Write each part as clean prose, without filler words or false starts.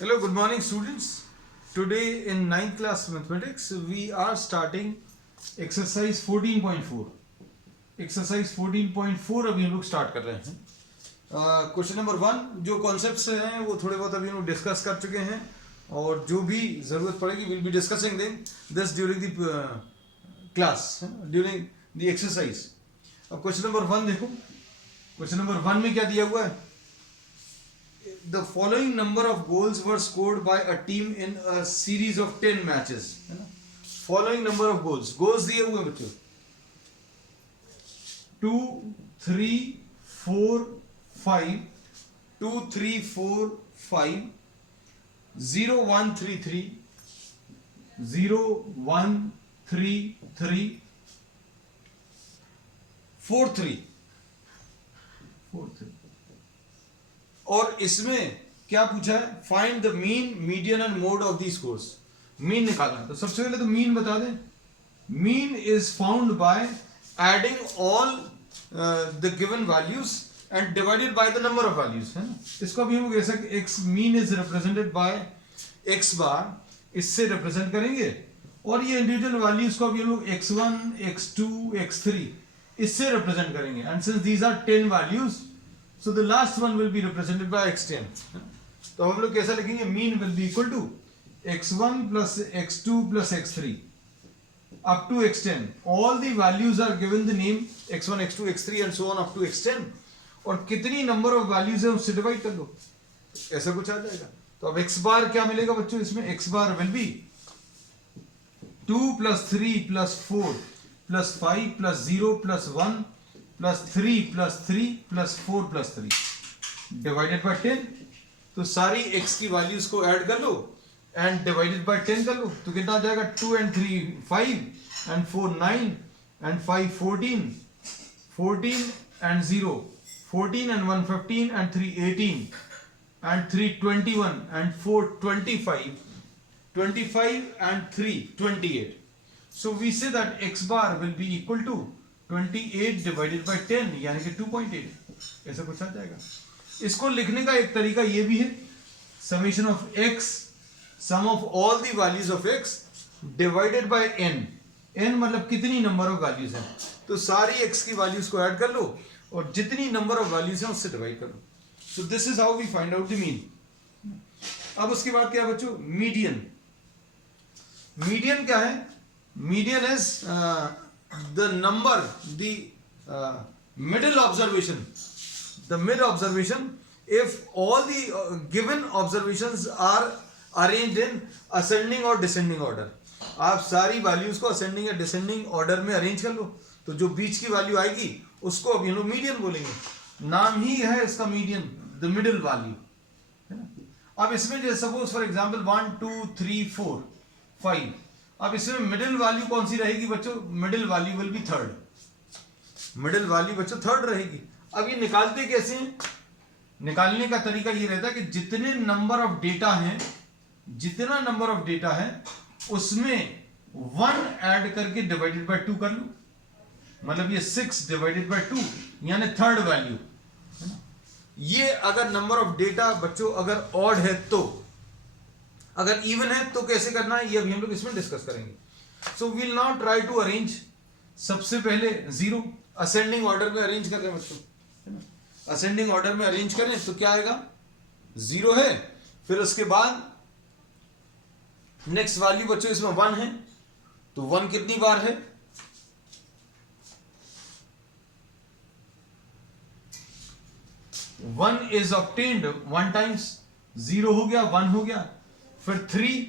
Hello, good morning students. Today in 9th class mathematics we are starting exercise 14.4. Exercise 14.4 अभी हम लोग start कर रहे हैं. क्वेश्चन नंबर 1 जो कॉन्सेप्ट्स हैं वो थोड़े बहुत अभी हम लोग डिस्कस कर चुके हैं और जो भी ज़रूरत पड़ेगी will be discussing them this during the class during the exercise. अब क्वेश्चन नंबर 1 देखो. क्वेश्चन नंबर 1 में क्या दिया हुआ है? The following number of goals were scored by a team in a series of 10 matches. है ना? Following number of goals. Goals दिए हुए बच्चों. 2, 3, 4, 5. 2, 3, 4, 5. 0, 1, 3, 3. 0, 1, 3, 3. 4, 3. 4, 3. और इसमें क्या पूछा है? Find the mean, median and mode of the scores. Mean निकालना. तो सबसे पहले तो मीन बता दें. Mean is found by adding all the given values and divided by the number of values. है ना? इसको अभी हम कह सकते X mean is represented by X bar. इससे रिप्रेजेंट करेंगे और ये इंडिविजुअल वैल्यूज को अभी हम लोग x1, x2, x3 इससे रिप्रेजेंट करेंगे. And since these are 10 values so the last one will be represented by x10. तो हम लोग कैसा लिखेंगे? Mean will be equal to x1 plus x2 plus x3 up to x10. all the values are given the name x1, x2, x3 and so on up to x10. और कितनी number of values है उससे divide कर लो, ऐसा कुछ आ जाएगा. तो अब x बार क्या मिलेगा बच्चों? इसमें x bar will be 2 plus 3 plus 4 plus 5 plus 0 plus 1 plus 3 plus 3 plus 4 plus 3 divided by 10. तो सारी x की वैल्यूज को ऐड कर लो एंड डिवाइडेड बाय 10 कर लो. तो कितना आ जाएगा? 2 and 3 5 and 4 9 and 5 14 14 and 0 14 and 1 15 and 3 18 and 3 21 and 4 25 25 and 3 28. So we say that x bar will be equal to 28 divided by 10 यानी कि 2.8. ऐसा कुछ आ जाएगा. इसको लिखने का एक तरीका ये भी है, summation of x sum of all the values of x divided by n. n मतलब कितनी नंबर ऑफ वैल्यूज हैं. तो सारी x की वैल्यूज को ऐड कर लो और जितनी नंबर ऑफ वैल्यूज हैं उससे डिवाइड कर लो. So this is how we find out the mean. अब उसके बाद क्या बच्चों? मीडियन. मीडियन क्या है? Median is the number, the middle observation, the mid observation if all the given observations are arranged in ascending or descending order. आप सारी values को असेंडिंग या डिसेंडिंग ऑर्डर में अरेंज कर लो तो जो बीच की वैल्यू आएगी उसको अब ये लोग मीडियन बोलेंगे. नाम ही है इसका मीडियन, द मिडिल वैल्यू. है ना? अब इसमें जैसे सपोज फॉर एग्जांपल 1 2 3 4 5. अब इसमें मिडिल वैल्यू कौन सी रहेगी बच्चों? Middle value will be third. Middle value बच्चों थर्ड रहेगी. अब ये निकालते कैसे हैं? निकालने का तरीका ये रहता है कि जितने नंबर ऑफ डेटा हैं, जितना नंबर ऑफ डेटा है उसमें 1 ऐड करके डिवाइडेड बाय 2 कर लो. मतलब ये 6 डिवाइडेड बाय 2 यानी थर्ड वैल्यू. ये अगर नंबर ऑफ डेटा बच्चों अगर ऑड है तो, अगर इवन है तो कैसे करना है ये अभी हम लोग इसमें डिस्कस करेंगे. So will now try to arrange. सबसे पहले 0 असेंडिंग ऑर्डर में अरेंज कर रहे हैं बच्चों. है ना? असेंडिंग ऑर्डर में अरेंज करें तो क्या आएगा? 0 है. फिर उसके बाद नेक्स्ट वैल्यू बच्चों इसमें 1 है. तो 1 कितनी बार है? 1 इज ऑब्टेन्ड 1 टाइम्स. 0 हो गया, 1 हो गया. फिर 3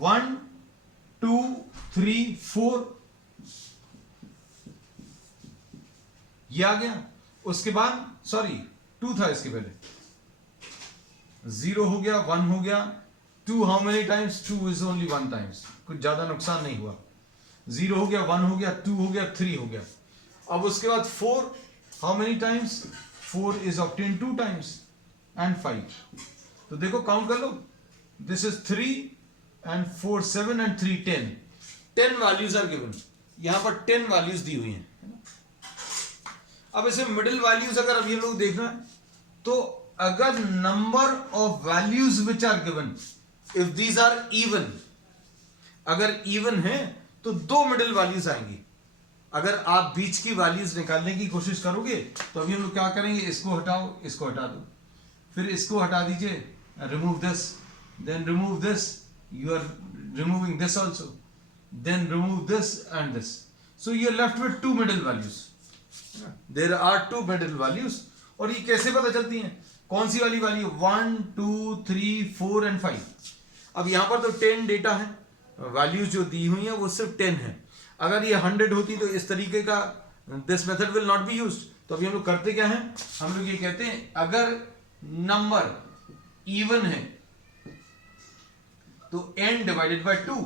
1 2 3 4 ये आ गया. उसके बाद सॉरी 2 था इसके पहले. 0 हो गया, 1 हो गया. 2 how many times? 2 is only 1 times. कुछ ज्यादा नुकसान नहीं हुआ. 0 हो गया, 1 हो गया, 2 हो गया, 3 हो गया. अब उसके बाद 4 how many times? 4 is obtain 2 times and 5. तो देखो काउंट कर लो. This is 3 and 4 7 and 3 10. 10 values are given. यहां पर 10 values दी हुई हैं. अब इसे मिडिल वैल्यूज अगर अभी हम लोग देखना है तो अगर number of values which are given, if these are even, अगर इवन है तो दो मिडिल वैल्यूज आएंगी। अगर आप बीच की वैल्यूज निकालने की कोशिश करोगे तो अभी हम लोग क्या करेंगे, इसको हटाओ, इसको हटा दो, फिर इसको हटा दीजिए, remove this, then remove this, you are removing this also, then remove this and this, so you are left with two middle values. There are two middle values. और ये कैसे पता चलती हैं, कौन सी वाली वैल्यू, 1 2 3 4 एंड 5। अब यहां पर तो 10 डेटा है, वैल्यूज जो दी हुई है वो सिर्फ 10 है। अगर ये 100 होती तो इस तरीके का this method will not be used. तो अभी हम लोग करते क्या है, हम लोग ये कहते हैं अगर नंबर इवन है तो n डिवाइडेड बाय 2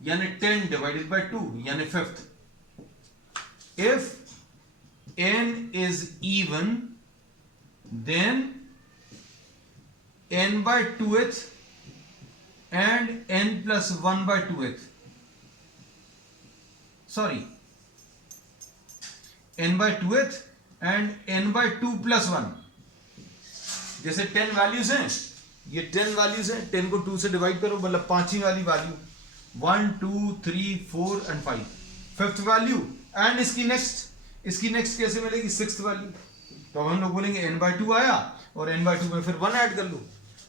यानी 10 डिवाइडेड बाय 2 यानी 5th। If n is even then n by 2th and n plus 1 by 2th, sorry, n by 2th and n by 2 plus 1। जैसे 10 वैल्यूज हैं, ये 10 वैल्यूज हैं, 10 को 2 से डिवाइड करो मतलब पांचवी वाली value 1 2 3 4 and 5, fifth value and इसकी नेक्स्ट कैसे मिलेगी, सिक्स्थ वैल्यू। तो हम लोग बोलेंगे n by 2 आया और n by 2 में फिर 1 ऐड कर लो,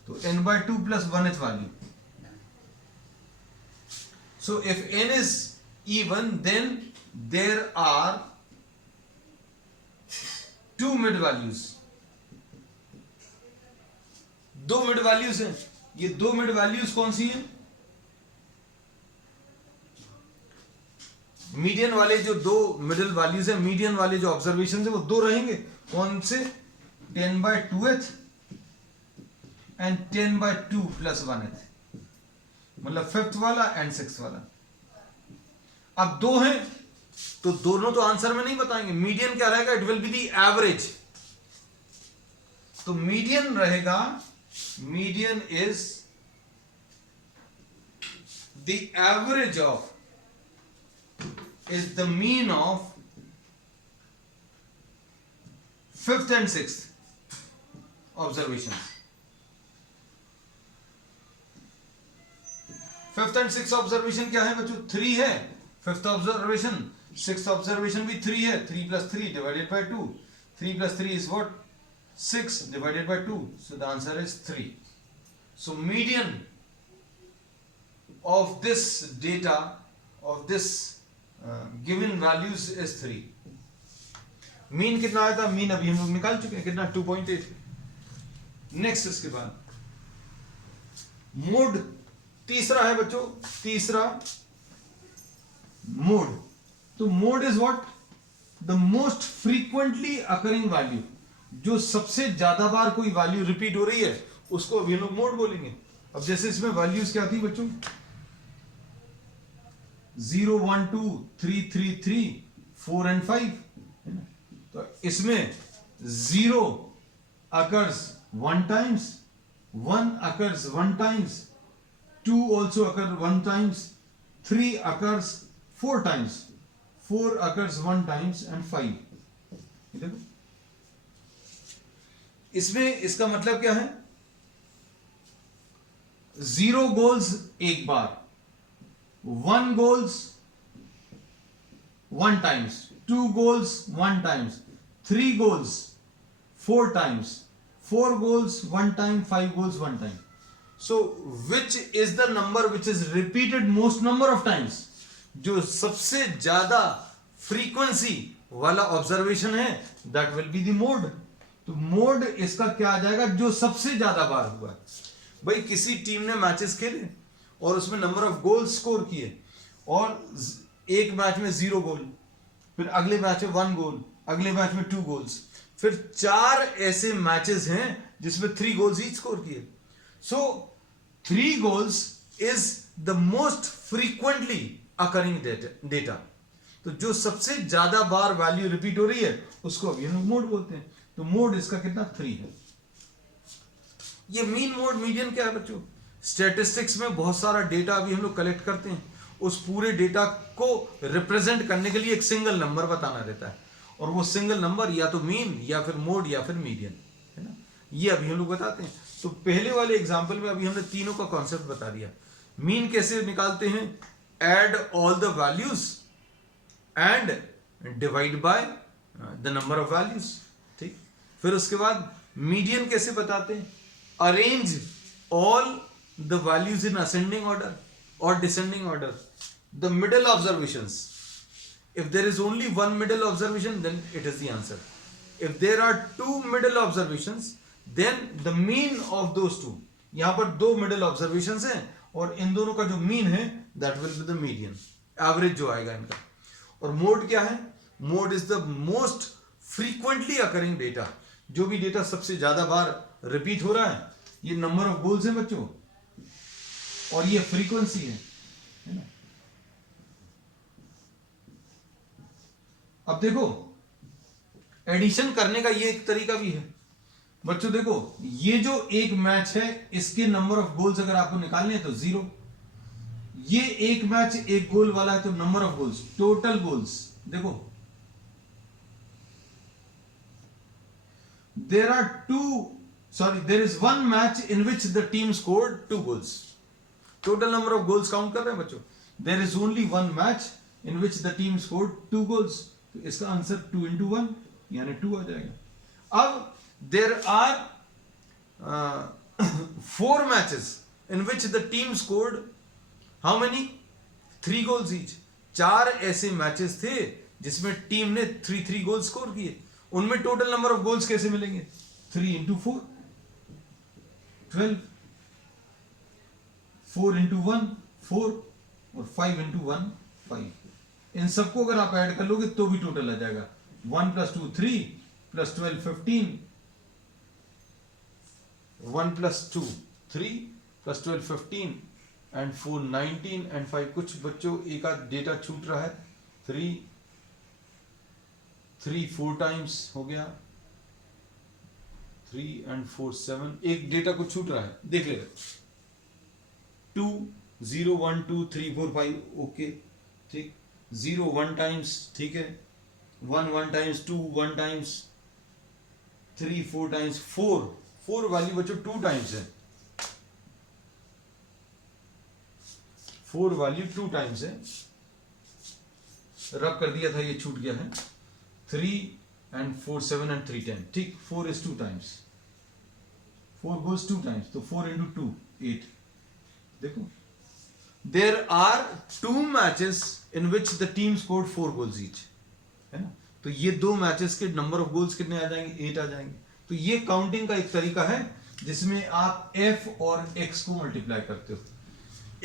तो n by 2 plus 1th value. So if n is even then there are two mid values, दो मिड वैल्यूज हैं। ये दो मिड वैल्यूज कौन सी हैं, मीडियन वाले जो दो मिडिल वैल्यूज हैं, मीडियन वाले जो ऑब्जर्वेशन है वो दो रहेंगे, कौन से, 10 by 2th and 10 by 2 plus 1th, मतलब फिफ्थ वाला एंड सिक्स्थ वाला। अब दो हैं तो दोनों तो आंसर में नहीं बताएंगे, मीडियन क्या रहेगा, it will be the average. तो मीडियन रहेगा, median is the average of, is the mean of fifth and sixth observation. Fifth and sixth observation क्या है बच्चों, 3 है फिफ्थ ऑब्जर्वेशन, सिक्स्थ ऑब्जर्वेशन भी 3 है, 3 plus 3 divided by 2, 3 plus 3 is what, 6 divided by 2, so the answer is 3. So median of this data, of this given values is 3. Mean कितना आया था, mean अभी हम लोग निकाल चुके हैं, कितना, 2.8। नेक्स्ट इसके बाद मोड, तीसरा है बच्चों, तीसरा मोड। तो mode is what, the most frequently occurring value, जो सबसे ज्यादा बार कोई वैल्यू रिपीट हो रही है उसको अभी लोग मोड बोलेंगे। अब जैसे इसमें वैल्यूज क्या थी बच्चों, 0 1 2 3 3 3 4 एंड 5, तो इसमें 0 occurs 1 times, 1 occurs 1 times, 2 also occurs 1 times, 3 occurs 4 times, 4 occurs 1 times and 5। देखो इसमें इसका मतलब क्या है, 0 गोल्स एक बार, 1 goals 1 times, 2 goals 1 times, 3 goals 4 times, 4 goals 1 time, 5 goals 1 time. So which is the number which is repeated most number of times? जो सबसे ज्यादा फ्रीक्वेंसी वाला ऑब्जर्वेशन है, that will be the mode. तो मोड इसका क्या आ जाएगा, जो सबसे ज्यादा बार हुआ। भाई किसी टीम ने मैचेस खेले और उसमें नंबर ऑफ गोल स्कोर किए, और एक मैच में 0 गोल, फिर अगले मैच में 1 गोल, अगले मैच में 2 गोल्स, फिर 4 ऐसे मैचेस हैं जिसमें 3 गोल्स ही स्कोर किए। सो 3 goals is the most frequently occurring data. तो जो सबसे ज्यादा बार वैल्यू रिपीट हो रही है उसको अभी हम मोड बोलते हैं। तो मोड इसका कितना, 3 है। ये मीन, मोड, मीडियन क्या है बच्चों, स्टैटिस्टिक्स में बहुत सारा डेटा अभी हम लोग कलेक्ट करते हैं, उस पूरे डेटा को रिप्रेजेंट करने के लिए एक सिंगल नंबर बताना रहता है, और वो सिंगल नंबर या तो मीन या फिर मोड या फिर मीडियन है ना। ये अभी हम लोग बताते हैं। तो पहले वाले एग्जाम्पल में अभी हमने तीनों का कॉन्सेप्ट बता दिया। मीन कैसे निकालते हैं, add all the values and divide by the number of values, ठीक। फिर उसके बाद मीडियन कैसे बताते हैं, arrange all the values in ascending order और descending order. The middle observations, if there is only one middle observation then it is the answer. If there are two middle observations then the mean of those two, यहां पर दो middle observations हैं और इन दोनों का जो mean है that will be the median, average जो आएगा इनका। और mode क्या है, mode is the most frequently occurring data, जो भी डेटा सबसे ज्यादा बार रिपीट हो रहा है, ये नंबर ऑफ गोल्स है बच्चों और ये फ्रीक्वेंसी है ना। अब देखो एडिशन करने का ये एक तरीका भी है बच्चों। देखो ये जो एक मैच है इसके नंबर ऑफ गोल्स अगर आपको निकालने हैं तो 0, ये एक मैच एक गोल वाला है तो number of goals, total goals. देखो there is one match in which the team scored 2 goals. Total number of goals count कर रहे हैं बच्चों। there is only one match in which the team scored 2 goals. तो इसका answer 2 into 1 यानी 2 आ जाएगा। अब there are 4 matches in which the team scored how many? 3 goals each. 4 ऐसे मैचेस थे जिसमें टीम ने 3 गोल स्कोर किए। उनमें टोटल नंबर ऑफ गोल्स कैसे मिलेंगे? 3 into 4 12, 4 into 1 4 और 5 into 1 5। इन सबको अगर आप ऐड कर लोगे तो भी टोटल आ जाएगा 1 + 2 3 + 12 15, 1 + 2 3 + 12 15 एंड 4 19 एंड 5। कुछ बच्चों एक आध डेटा छूट रहा है, 3 4 टाइम्स हो गया, 3 and 4 7। एक डेटा को छूट रहा है, देख लेगा। 2 0 1 2 3 4 5 ओके, ठीक। 0 1 टाइम्स, ठीक है। 1 1 टाइम्स, 2 1 टाइम्स, 3 4 टाइम्स, 4 वाली बच्चों 2 टाइम्स है, 4 वैल्यू 2 टाइम्स है। रब कर दिया था, ये छूट गया है। 3 and 4 7 and 3 10, ठीक। 4 is 2 times, 4 goes 2 times, तो 4 into 2 8। देखो there are 2 matches in which the team scored 4 goals each, है ना। तो ये 2 मैचेस के नंबर ऑफ गोल्स कितने आ जाएंगे? 8 आ जाएंगे। तो ये काउंटिंग का एक तरीका है जिसमें आप f और x को मल्टीप्लाई करते हो।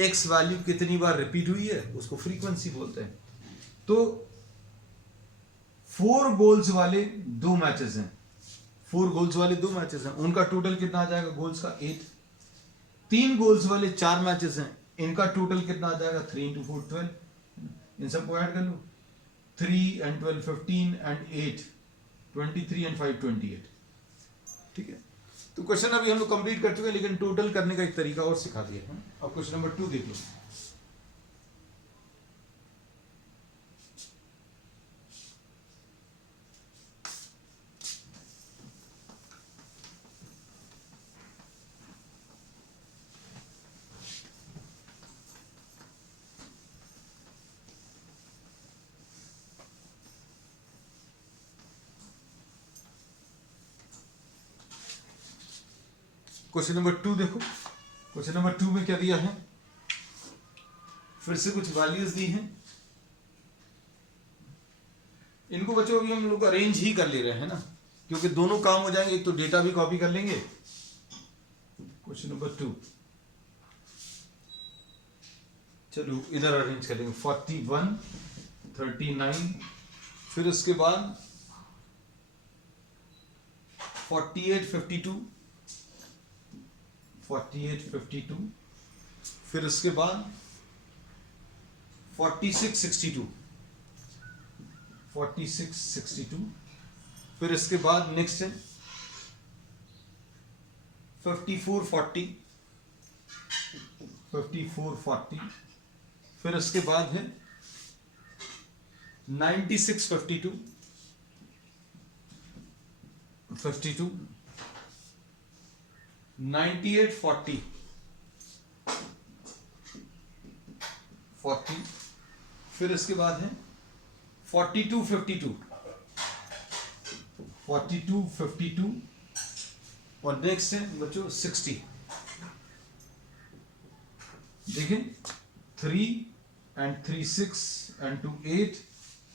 x वैल्यू कितनी बार रिपीट हुई है उसको फ्रीक्वेंसी बोलते हैं। तो 4 गोल्स वाले 2 मैचेस हैं, 4 गोल्स वाले 2 मैचेस हैं, उनका टोटल कितना आ जाएगा गोल्स का? 8। 3 गोल्स वाले 4 मैचेस हैं, इनका टोटल कितना आ जाएगा? 3 into 4 12। इन सबको ऐड कर लो, 3 and 12 15 and 8 23 and 5 28, ठीक है। तो क्वेश्चन अभी हम लोग कंप्लीट कर चुके हैं, लेकिन टोटल करने का एक तरीका और सिखा दिया है। अब क्वेश्चन नंबर 2 देख लो। क्वेश्चन नंबर 2 देखो। क्वेश्चन नंबर 2 में क्या दिया है? फिर से कुछ वैल्यूज दी हैं। इनको बच्चों अभी हम लोग अरेंज ही कर ले रहे हैं ना, क्योंकि दोनों काम हो जाएंगे। एक तो डेटा भी कॉपी कर लेंगे। क्वेश्चन नंबर 2, चलो इधर अरेंज कर लेंगे। 41 39, फिर उसके बाद 48 52, 48 52, फिर उसके बाद 46 62, 46 62, फिर इसके बाद नेक्स्ट है 54 40, 54 40, फिर उसके बाद है 96 52, 52, 98 40 40, फिर इसके बाद है 42 52 42 52, और नेक्स्ट है बच्चों 60। देखें 3 and 3 6 and 2 8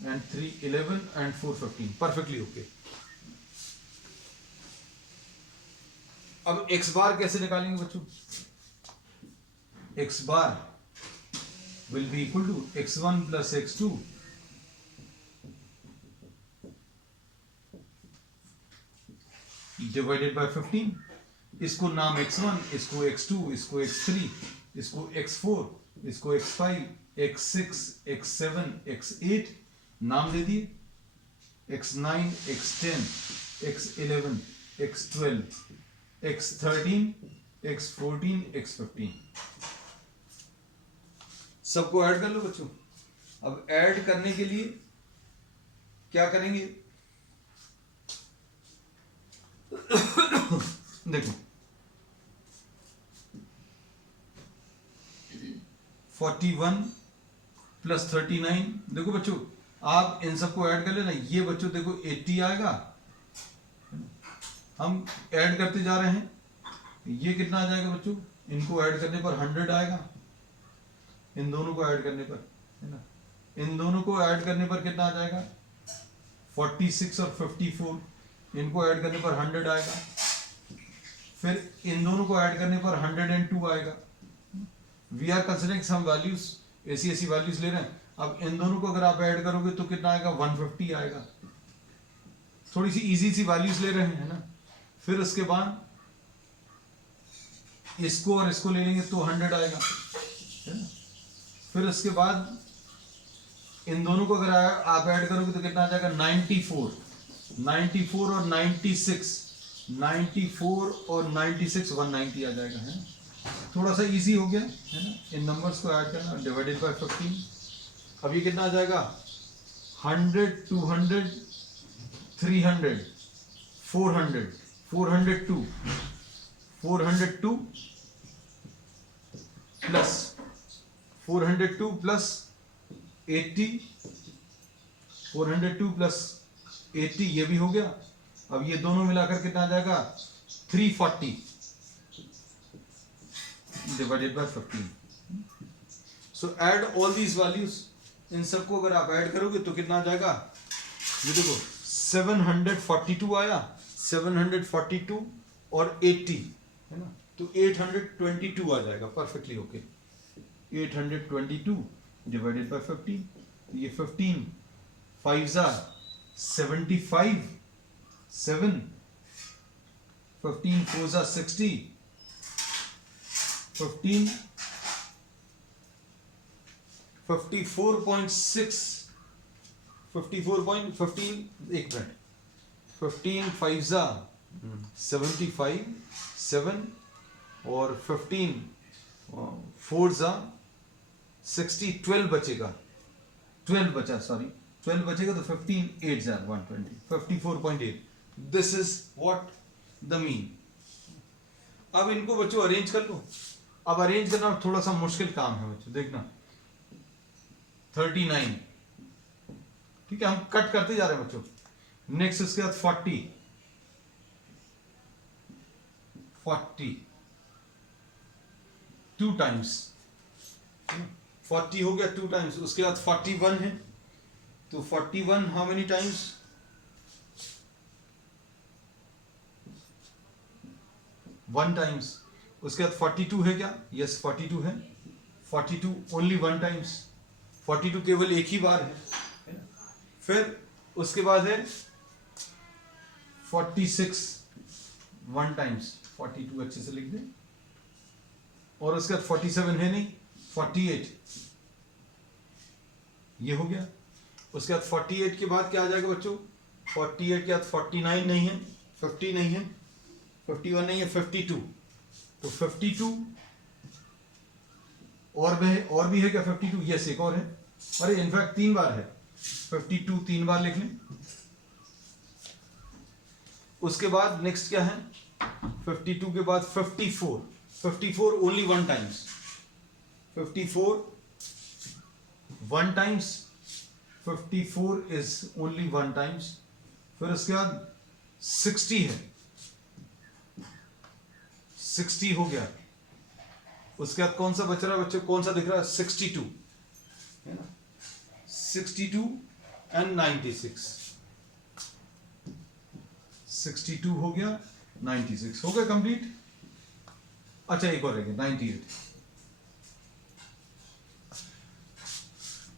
and 3 11 and 4 15, perfectly okay. अब x बार कैसे निकालेंगे बच्चों? x bar will be equal to x1 plus x2 divided by 15। इसको नाम x1, इसको x2, इसको x3, इसको x4, इसको x5, x6, x7, x8 नाम दे दिए, x9, x10, x11, x12, x13, x14, x15। सबको ऐड कर लो बच्चों। अब ऐड करने के लिए क्या करेंगे? देखो 41 प्लस 39, देखो बच्चों आप इन सबको ऐड कर लेना। ये बच्चों देखो 80 आएगा, हम ऐड करते जा रहे हैं, ये कितना आ जाएगा बच्चों? इनको ऐड करने पर 100 आएगा, इन दोनों को ऐड करने पर, है ना? इन दोनों को ऐड करने पर कितना आ जाएगा? 46 और 54, इनको ऐड करने पर 100 आएगा, फिर इन दोनों को ऐड करने पर 102 आएगा। We are considering some values, ऐसी वैल्यूज ले रहे हैं। अब इन दोनों को अगर आप ऐड करोगे तो कितना आएगा? 150 आएगा। थोड़ी सी इजी सी वैल्यूज ले रहे हैं, है ना? फिर उसके बाद इसको और इसको ले लेंगे तो 100 आएगा, है ना? फिर उसके बाद इन दोनों को अगर आप ऐड करोगे तो कितना आ जाएगा? 94 और 96, 94 और 96 190 आ जाएगा, है ना? थोड़ा सा इजी हो गया, है ना? इन नंबर्स को ऐड करना, डिवाइडेड बाय 15। अब ये कितना आ जाएगा? 100, 200, 300, 400, 402 प्लस 402 प्लस 80, 402 प्लस 80, ये भी हो गया। अब ये दोनों मिलाकर कितना आ जाएगा? 340 divided by 15। So add all these values, इन सबको अगर आप ऐड करोगे तो कितना आ जाएगा? ये देखो 742 आया, 742 और 80, है ना? तो 822 आ जाएगा, परफेक्टली ओके। 822 डिवाइडेड बाय 15, ये 15 5s are 75, 7, 15 4s are 60, 15 54.6, 54.15, एक मिनट, 15 5s are 75, 7 और 15 4s are 60, 12 बचेगा, 12 बचा, सॉरी 12 बचेगा, तो 15 8s are 120, 54.8। This is what the mean. अब इनको बच्चों अरेंज कर लो। अब अरेंज करना थोड़ा सा मुश्किल काम है बच्चों, देखना 39, ठीक है, हम कट करते जा रहे हैं बच्चों। नेक्स्ट उसके बाद 40 2 टाइम्स, 40 हो गया 2 टाइम्स। उसके बाद 41 है, तो 41 हाउ मेनी टाइम्स? 1 टाइम्स। उसके बाद 42 है क्या? यस 42 है, 42 ओनली 1 टाइम्स, 42 केवल एक ही बार है ना? फिर उसके बाद है 46 1 टाइम्स, 42 अच्छे से लिख दें। और उसके बाद 47 है नहीं, 48 ये हो गया। उसके बाद 48 के बाद क्या आ जाएगा बच्चों? 48 के बाद 49 नहीं है, 50 नहीं है, 51 नहीं है, 52। तो 52 और भी है क्या? 52 यस एक और है, अरे इनफैक्ट 3 बार है, 52 3 बार लिख लें। उसके बाद नेक्स्ट क्या है? 52 के बाद 54, 54 only one times, 54 one times, 54 is only one times. फिर उसके बाद 60 है, 60 हो गया। उसके बाद कौन सा बच रहा है बच्चों, कौन सा दिख रहा है, 62 है ना, 62 एंड 96, 62 हो गया, 96 हो गया कंप्लीट। अच्छा एक और रह गया 98।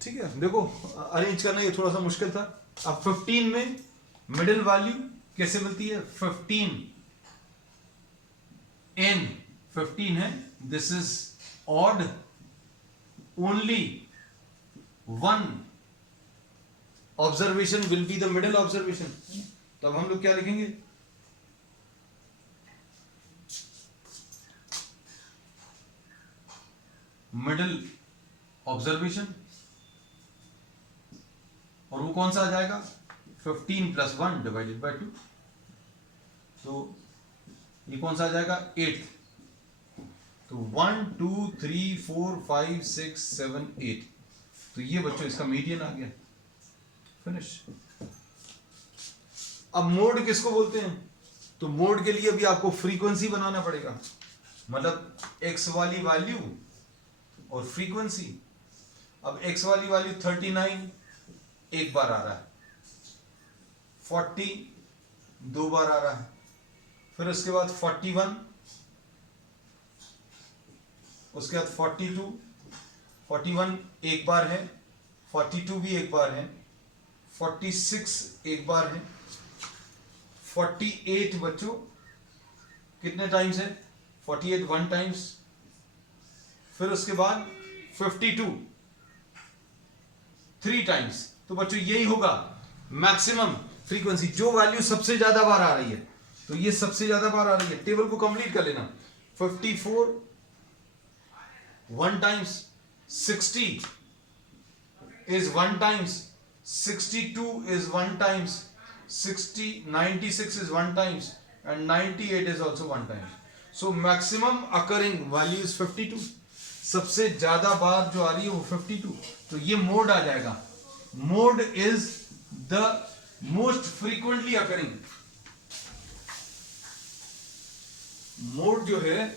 ठीक है, देखो अरेंज करना ये थोड़ा सा मुश्किल था। अब 15 में मिडिल वैल्यू कैसे मिलती है, 15 n 15 है, this is odd, only one observation will be the middle observation. तब हम लोग क्या लिखेंगे, मिडिल ऑब्जर्वेशन, और वो कौन सा आ जाएगा, 15 प्लस 1 डिवाइडेड बाई 2, तो ये कौन सा आ जाएगा, 8। तो 1 2 3 4 5 6 7 8, तो ये बच्चों इसका मीडियन आ गया, फिनिश। अब मोड किसको बोलते हैं, तो मोड के लिए भी आपको फ्रीक्वेंसी बनाना पड़ेगा, मतलब x वाली वैल्यू और फ्रीक्वेंसी। अब x वाली वैल्यू 39 एक बार आ रहा है, 40 दो बार आ रहा है, फिर उसके बाद 41, उसके बाद 42, 41 एक बार है, 42 भी एक बार है, 46 एक बार है, 48 बच्चों कितने टाइम्स है, 48 वन टाइम्स, फिर उसके बाद 52 3 टाइम्स। तो बच्चों यही होगा मैक्सिमम फ्रीक्वेंसी, जो वैल्यू सबसे ज्यादा बार आ रही है, तो ये सबसे ज्यादा बार आ रही है। टेबल को कंप्लीट कर लेना, 54 one times, 60 is one times, 62 is one times, 96 is one times and 98 is also one time. So maximum occurring value is 52. सबसे ज्यादा बार जो आ रही है वो 52, तो ये मोड आ जाएगा। Mode is the most frequently occurring, mode जो है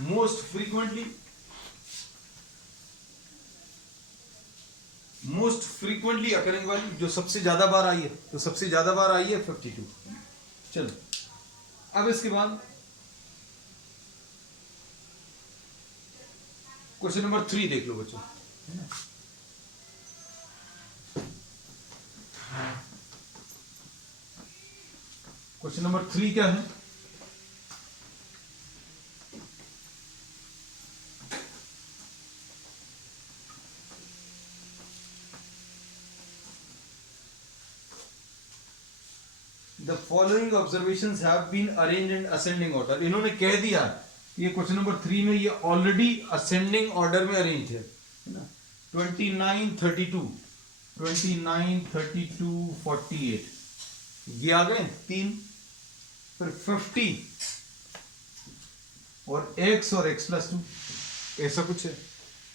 मोस्ट फ्रीक्वेंटली अकरिंग वाली, जो सबसे ज्यादा बार आई है, तो सबसे ज्यादा बार आई है 52। चलो अब इसके बाद क्वेश्चन नंबर 3 देख लो बच्चों। क्वेश्चन नंबर 3 क्या है, The following observations have been arranged in ascending order। इन्होंने कह दिया ये क्वेश्चन नंबर 3 में ये ऑलरेडी असेंडिंग ऑर्डर में अरेंज है ना, 29 32 48 ये आ गए 3, फिर 50 और x और x प्लस 2 ऐसा कुछ है,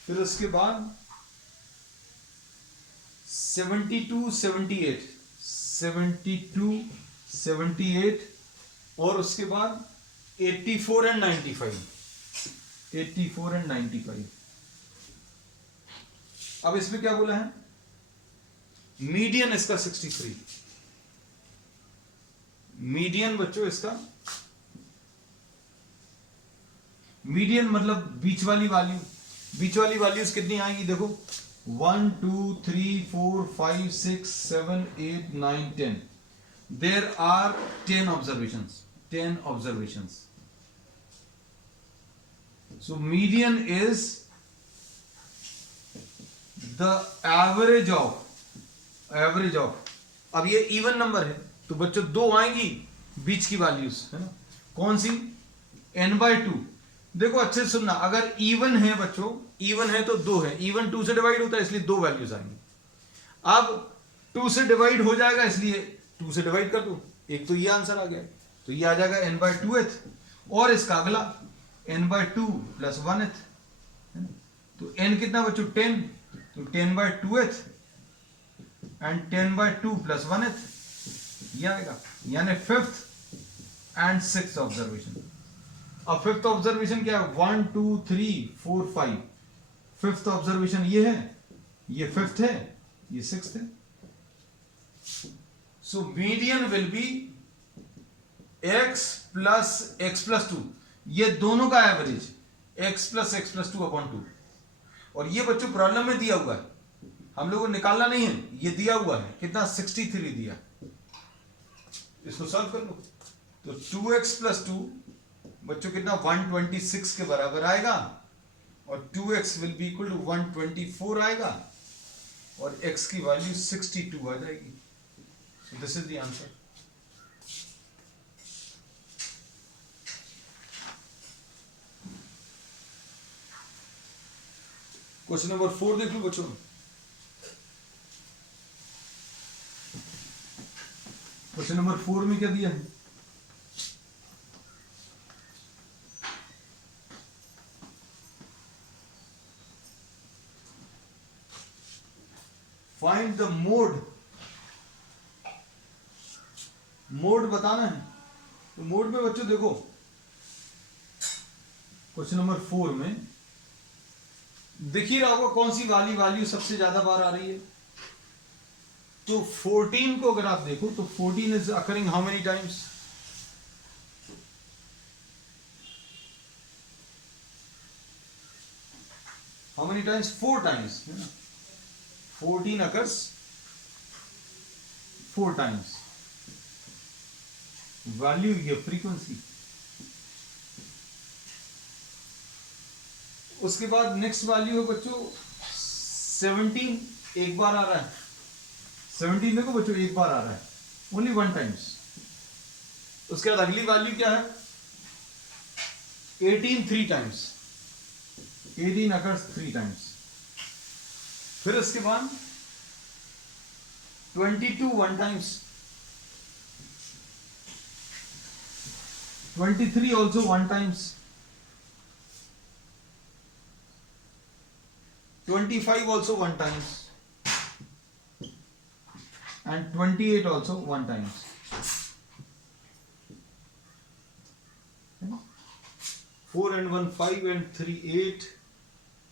फिर उसके बाद 72 और उसके बाद 84 एंड 95। अब इसमें क्या बोला है, मीडियन इसका 63, मीडियन बच्चों इसका, मीडियन मतलब बीच वाली वैल्यूज कितनी आएंगी देखो, 1 2 3 4 5 6 7 8 9 10, there are 10 observations, so median is the average of, अब ये इवन नंबर है तो बच्चों 2 आएंगी बीच की वैल्यूज है ना, कौन सी, n/2। देखो अच्छे से सुनना, अगर इवन है बच्चों, इवन है तो 2 है, इवन 2 से डिवाइड होता है इसलिए 2 वैल्यूज आएंगी। अब 2 से डिवाइड हो जाएगा इसलिए 2 से डिवाइड कर दो, एक तो ये आंसर आ गया, तो तो ये आ जाएगा n/2th, और इसका अगला n/2 + 1th, तो n कितना बच्चों 10, तो 10/2th एंड 10/2 + 1th, ये आएगा, यानी 5th एंड 6th ऑब्जर्वेशन। अब 5th ऑब्जर्वेशन क्या है, 1 2 3 4 5, 5th ऑब्जर्वेशन ये है, ये 5th है, ये 6th है। So median will be x + 2, ये दोनों का एवरेज x + 2/2। और ये बच्चों प्रॉब्लम में दिया हुआ है, हम लोगों को निकालना नहीं है, ये दिया हुआ है कितना 63 दिया, इसको सॉल्व कर लो। तो 2x + 2 बच्चों कितना 126 के बराबर आएगा, और 2x will be equal to 124 आएगा, और x की वैल्यू 62 आ जाएगी। सो this is the answer. Question number 4 देख लो बच्चों। क्वेश्चन नंबर 4 में क्या दिया है, फाइंड द मोड, मोड बताना है। तो मोड में बच्चों देखो, क्वेश्चन नंबर 4 में दिख ही रहा होगा कौन सी वाली वैल्यू सबसे ज्यादा बार आ रही है। तो 14 को अगर आप देखो तो 14 is occurring how many times, how many times, 4 times, 14 occurs 4 times। Value ये फ्रीक्वेंसी। उसके बाद नेक्स्ट वैल्यू है बच्चों 17, एक बार आ रहा है, 17 देखो बच्चों एक बार आ रहा है, ओनली 1 टाइम्स। उसके बाद अगली वैल्यू क्या है 18, 3 टाइम्स, 18 occurs 3 टाइम्स। फिर उसके बाद 22 1 times, 23 also 1 times, 25 also 1 times, and 28 also 1 times। 4 and 1 5 and 3 8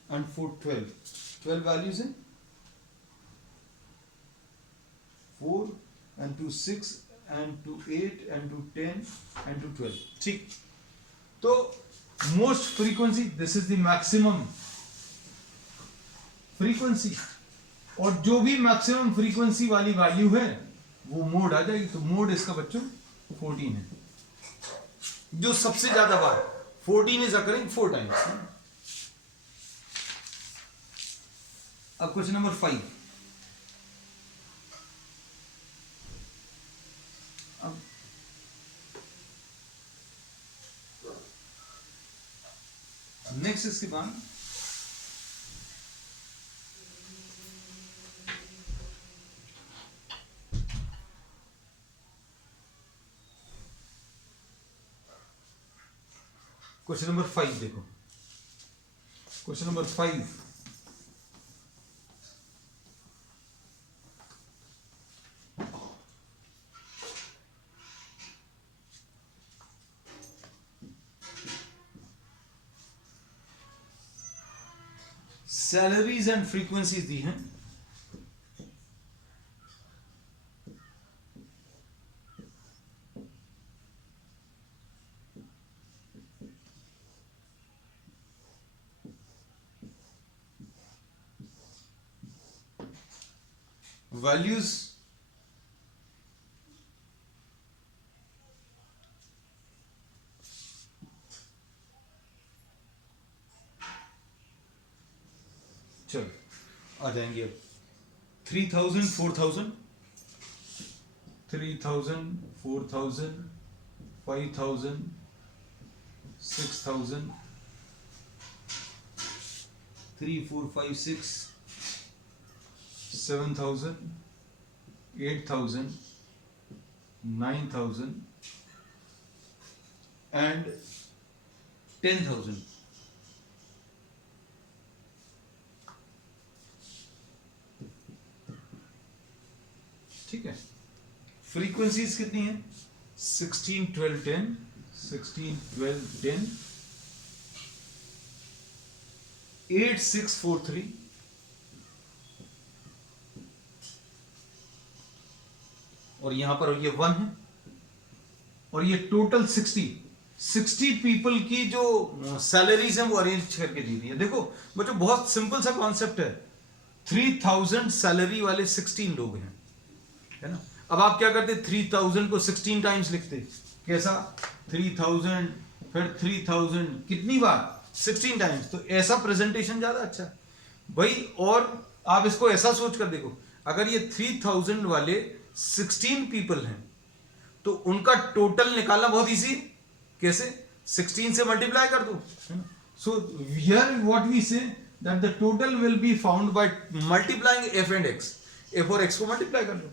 and 4 12, 12 values in 4 and 2 6 and 2 8 and 2 10 and 2 12। ठीक, तो most frequency, this is the maximum frequency, और जो भी मैक्सिमम फ्रीक्वेंसी वाली वैल्यू है वो मोड आ जाएगी। तो मोड इसका बच्चों 14 है, जो सबसे ज्यादा बार 14 इज अकरिंग 4 टाइम्स। अब क्वेश्चन नंबर 5, नेक्स्ट इसके बाद क्वेश्चन नंबर 5 देखो, question number 5 salaries and frequencies दी हैं। वैल्यूज चलो आ जाएंगे अब 3000 4000 3000 4000 5000 6000 3 4 5 6 7000 8000 9000 and 10,000. ठीक है, फ्रीक्वेंसीज कितनी है? 16 12 10, 16 12 10, 8643, और यहां पर ये 1 है, और ये टोटल 60 पीपल की जो सैलरीज हैं वो अरेंज करके दी थी। देखो बच्चों, बहुत सिंपल सा कॉन्सेप्ट है। 3000 सैलरी वाले 16 लोग हैं, है ना। अब आप क्या करते? 3000 को 16 टाइम्स लिखते। कैसा? 3000 फिर 3000 कितनी बार? 16 टाइम्स। तो ऐसा प्रेजेंटेशन ज्यादा अच्छा भाई। और आप इसको ऐसा सोच कर देखो, अगर ये 3000 वाले 16 पीपल हैं तो उनका टोटल निकालना बहुत इजी। कैसे? 16 से मल्टीप्लाई कर दो। So here what we say that the total will be found by multiplying F and X. F और एक्स को मल्टीप्लाई कर दो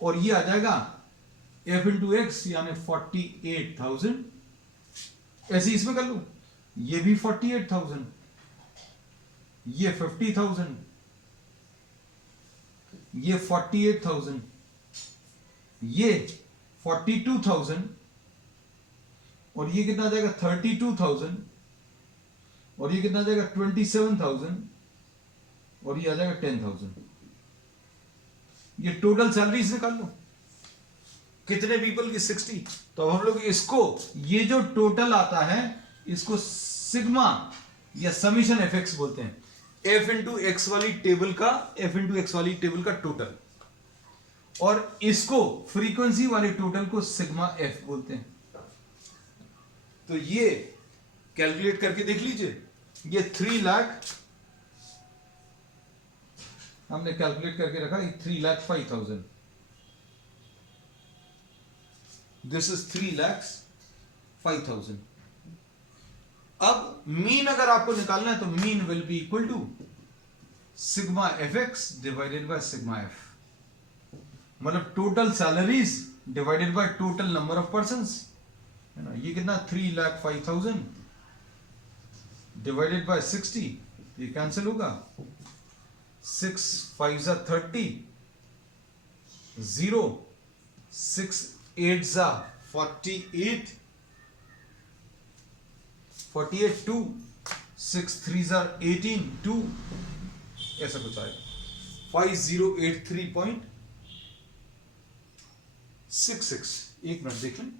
और ये आ जाएगा एफ इंटू एक्स यानी 48,000। ऐसे इसमें कर लो, ये भी 48,000, ये 50,000, ये 48,000, ये 42,000, और ये कितना आ जाएगा? 32,000, और ये कितना आ जाएगा? 27,000, और ये आ जाएगा 10,000। ये टोटल सैलरीज निकाल लो, कितने पीपल की? 60। तो अब हम लोग इसको, ये जो टोटल आता है इसको सिग्मा या समीशन एफ एक्स बोलते हैं। एफ इंटू एक्स वाली टेबल का, एफ इंटू एक्स वाली टेबल का टोटल, और इसको फ्रीक्वेंसी वाले टोटल को सिग्मा एफ बोलते हैं। तो ये कैलकुलेट करके देख लीजिए, ये 3 लाख हमने कैलकुलेट करके रखा, 3,05,000। This is 3,05,000। अब मीन अगर आपको निकालना है तो mean will be equal to sigma F X divided by sigma F, मतलब total salaries divided by total number of persons, है ना। ये कितना? 3,05,000 डिवाइडेड बाय 60, ये कैंसिल होगा। 6 5 जा 30, 0 6 8 जा 48, 48 2, 6 3 जा 18 2, ऐसा कुछ आएगा। 5083.66, एक मिनट देख लें।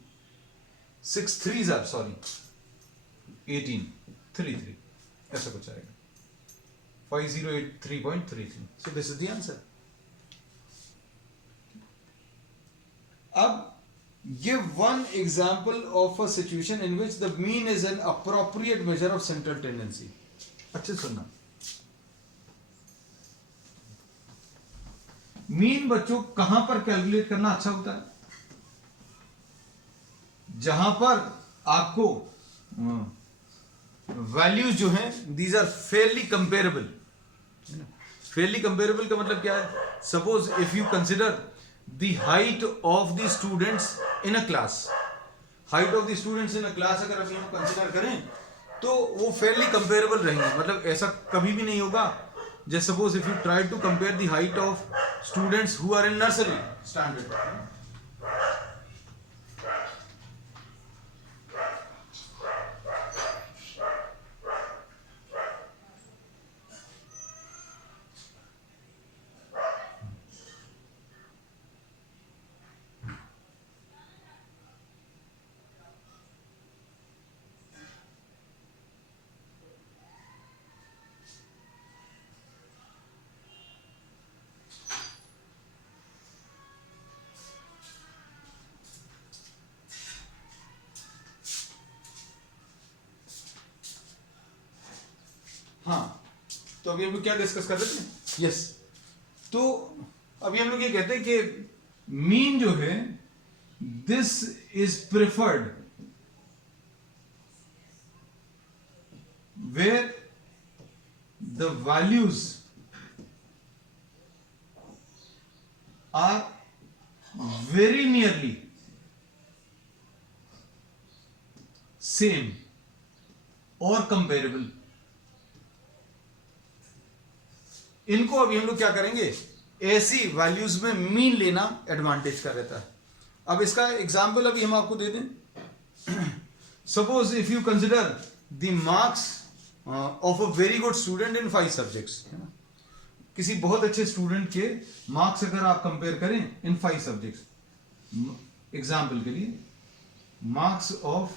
6 3 जा सॉरी 18 33, ऐसा कुछ आएगा। 5083.33। So this is the answer. अब give one example of a situation in which the mean is an appropriate measure of central tendency. अच्छे सुनना। मीन बच्चों कहां पर कैलकुलेट करना अच्छा होता है? जहां पर आपको वैल्यूज जो हैं these are fairly comparable. Fairly comparable का मतलब क्या है? Suppose if you consider the height of the students in a class, height of the students in a class अगर अभी हम कंसिडर करें तो वो फेयरली कंपेरेबल रहेंगे। मतलब ऐसा कभी भी नहीं होगा जैसे suppose if you try to compare the height of students who are in nursery standard. हाँ, तो अभी हम लोग क्या डिस्कस कर रहे थे? यस, तो अभी हम लोग ये कहते हैं कि मीन जो है this is preferred where the values are very nearly same और कंपेरेबल। इनको अभी हम लोग क्या करेंगे, ऐसी वैल्यूज में मीन लेना एडवांटेज का रहता है। अब इसका एग्जाम्पल अभी हम आपको दे दें। Suppose if you consider the marks of a very good student in 5 subjects, है ना, किसी बहुत अच्छे स्टूडेंट के मार्क्स अगर आप कंपेयर करें इन 5 सब्जेक्ट्स, एग्जाम्पल के लिए marks of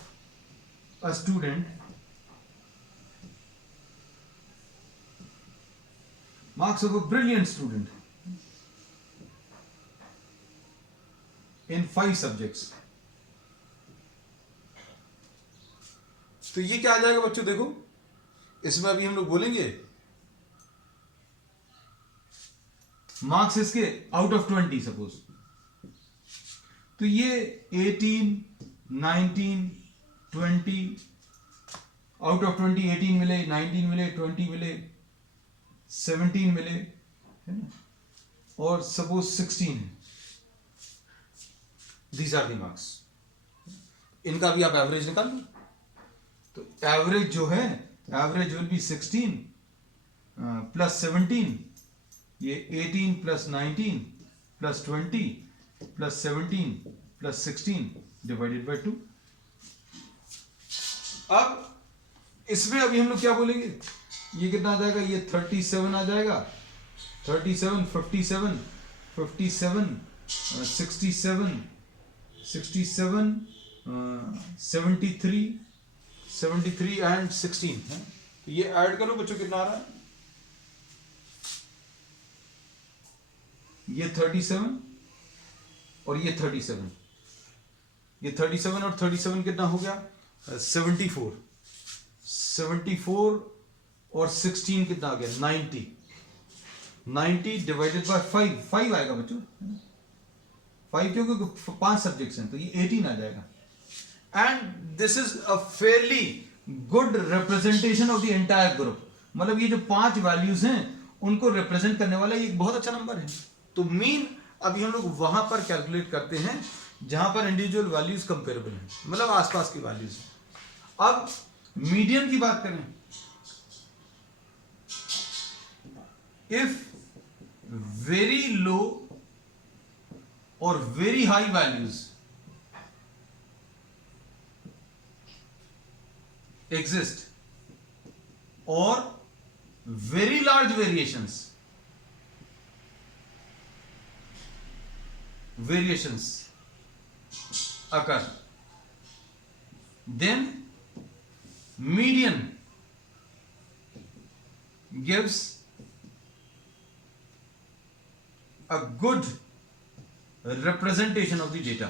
a student, marks of a brilliant student in 5 subjects, तो ये क्या आ जाएगा बच्चों, देखो इसमें अभी हम लोग बोलेंगे मार्क्स इसके आउट ऑफ 20 सपोज, तो ये 18, 19, 20, आउट ऑफ 20 18 मिले, 19 मिले, 20 मिले, 17 मिले, है ना, और सपोज 16 है। These are the marks. इनका भी आप एवरेज निकाल लो, तो एवरेज जो है, एवरेज विल बी 16 प्लस 17, ये 18 plus 19 plus 20 plus 17 plus 16 divided by 2। अब इसमें अभी हम लोग क्या बोलेंगे, ये कितना आ जाएगा, ये 37 आ जाएगा, 37, 57, 57, 67, 67, 73, 73 एंड 16 है। तो ये ऐड करो बच्चों, कितना आ रहा है, ये 37 और ये 37, ये 37 और 37 कितना हो गया, 74, 74 और 16 कितना आ गया, 90, 90 डिवाइडेड बाय 5, 5 आएगा बच्चों, 5 क्योंकि 5 सब्जेक्ट्स हैं, तो ये 18 आ जाएगा। And this is a fairly good representation of the entire group, मतलब ये जो 5 वैल्यूज हैं उनको रिप्रेजेंट करने वाला ये एक बहुत अच्छा नंबर है। तो मीन अभी हम लोग वहां पर कैलकुलेट करते हैं जहां पर इंडिविजुअल वैल्यूज कंपेरेबल हैं, मतलब आसपास की वैल्यूज। अब मीडियन की बात करें, if very low or very high values exist or very large variations occur, then median gives a good representation of the data.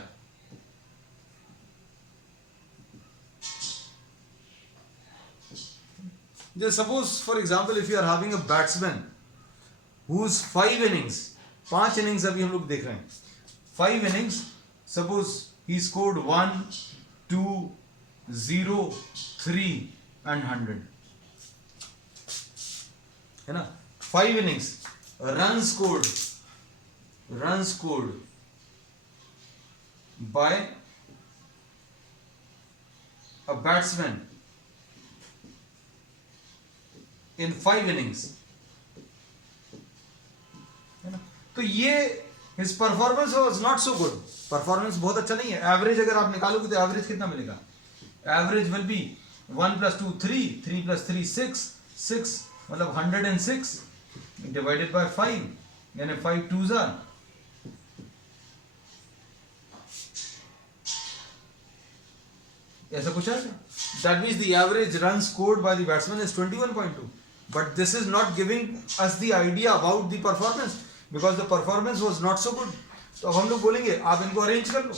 Just suppose, for example, if you are having a batsman whose 5 innings, 5 innings अभी हम लोग देख रहे हैं, 5 innings, suppose he scored 1, 2, 0, 3 and 100, है ना, 5 innings, runs scored by a batsman in 5 innings, है ना, तो ये his performance was not so good, performance बहुत अच्छा नहीं है। एवरेज अगर आप निकालोगे तो एवरेज कितना मिलेगा, एवरेज विल बी 1 + 2 3, 3 + 3 6, 6 मतलब 106 डिवाइडेड बाय 5, यानी 5 2s are, ऐसा कुछ है। That means the average run scored by the batsman is 21.2, but this is not giving us the idea about the performance because the performance was not so good. तो अब हम लोग बोलेंगे आप इनको अरेंज कर लो,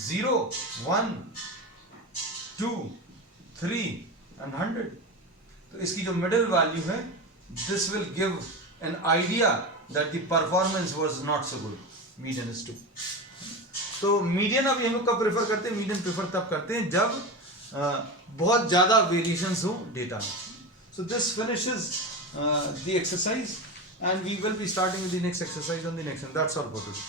0 1 2 3 एंड 100। तो इसकी जो मिडिल वैल्यू है, this will give an idea that the performance was not so good, median is 2। तो मीडियन अभी हम लोग कब प्रेफर करते हैं, मीडियन प्रेफर तब करते हैं जब बहुत ज्यादा वेरिएशंस हो डेटा में। So this finishes the exercise and we will be starting with the next exercise on the next one. That's all for today.